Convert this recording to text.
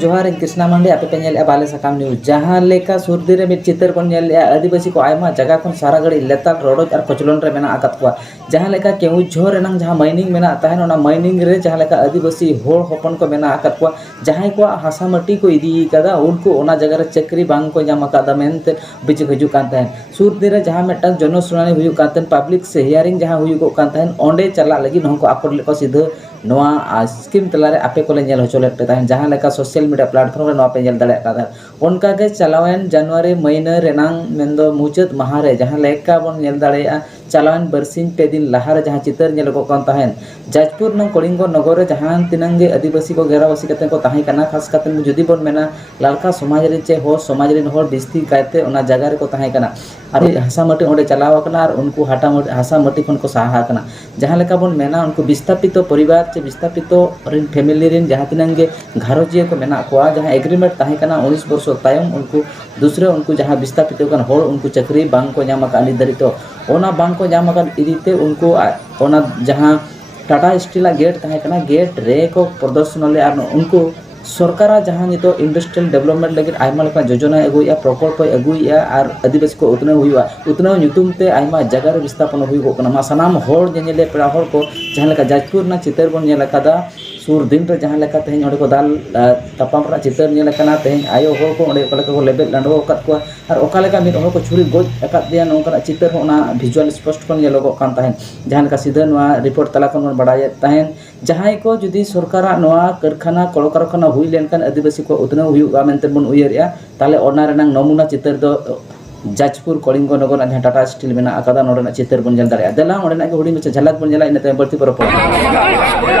जोहार कृष्णा मांडे आपे पे नेल बाले साकाम न्यूज जहां लेका सुरदी रे मिट चितर बन नेल आदिवासी को आयमा जगह खन सारा गड़ी लेताल रोडोज और कचलन रे मेना आकत को जहां लेका केउ झोर रनंग जहां माइनिंग मेना ताहेन ओना माइनिंग रे जहां लेका आदिवासी होड़ होपन को मेना आकत को जहां को हासा मट्टी को इदी कदा उनको ओना जगह रे चक्री बांग को जामा कादा मेनते बिच हजू कान ताहेन सुरदी रे जहां मेटन जनो सुनानी हुयु कातन पब्लिक से हियरिंग जहां हुयु को कान ताहेन ओंडे चला लगी नहको आपर ले को सीधे नोआ स्कीम तलारे आपे को नेल होचोले ताहेन जहां लेका सोशल मीडिया प्लेटफॉर्म रे नोआ पे नेल दाड़े कादा उनका के चलावन जनवरी महीना रेनांग मेंदो मुचाद माह रे जहां लेका बन नेल दाड़े चलावन बरसिन पे दिन लहार जहां चितर नेल को कान ताहेन जाजपुर न कलिंगो नगर रे जहां तिनंगे आदिवासी को घेरावासी कते को ताहे कना खास कते जुदी बन मेना लालका समाज रे चे हो समाज रे होर बिस्ती कायते ओना जगह रे को ताहे कना अरे हासा मटी ओंडे चलाव कना और उनको हाटा हासा मटी खन को साहा कना जहां लेका बन मेना उनको विस्थापित परिवार चे विस्थापित रिन फैमिली रिन जहां तिनंगे घारोजिया को मेना को जहां एग्रीमेंट ताहे कना 19 वर्ष तायम उनको दूसरे उनको जहां विस्थापित कन होर उनको चक्री बांग को ᱧᱟᱢ ᱟᱠᱟᱫ ᱱᱤᱛ ᱫᱷᱟᱹᱨᱤᱡ ओना बांग को ᱧᱟᱢ ᱟᱠᱟᱫ इदीते उनको ओना जहां टाटा स्टील गेट ताहे कना गेट रे को प्रदर्शन ले और उनको सरकार जहां नितो इंडस्ट्रियल डेवलपमेंट लगे आयमा लेका योजना अगुया प्रकल्प अगुया और आदिवासी को उतना हुआ उतना नुतुमते आयमा जगह रे विस्थापन हुई को मा सनाम होड़ जेनेले पेड़ा होड़ को जहां लेका जाजपुर ना चितर बन नेल कादा सुर दिन रे जहां लेका तेहन ओडे को दाल तपाम रा चितर नेल कना तेहन आयो होड़ को ओडे ओका लेका को लेबेल लांडो कत को और ओका लेका मिद होड़ को छुरी गोज अकात दिया नोका चितर होना विजुअल स्पष्ट को नेलो को कान ताहेन जहां लेका सीधा नोआ रिपोर्ट तला को बडाय ताहेन जहां को जुदी सरकार नोआ कारखाना कलकारखाना हुई लेनकान आदिवासी को उतना हुआ मेनते बन उयरिया ताले ओना रेनांग नमूना चितर दो जाजपुर कलिंगो नगर जहां टाटा स्टील मेना आकादा नोडना चितर बन जल दाड़े देला ओडना के हुडी में झलक बन जला इनते बर्ती पर बोलो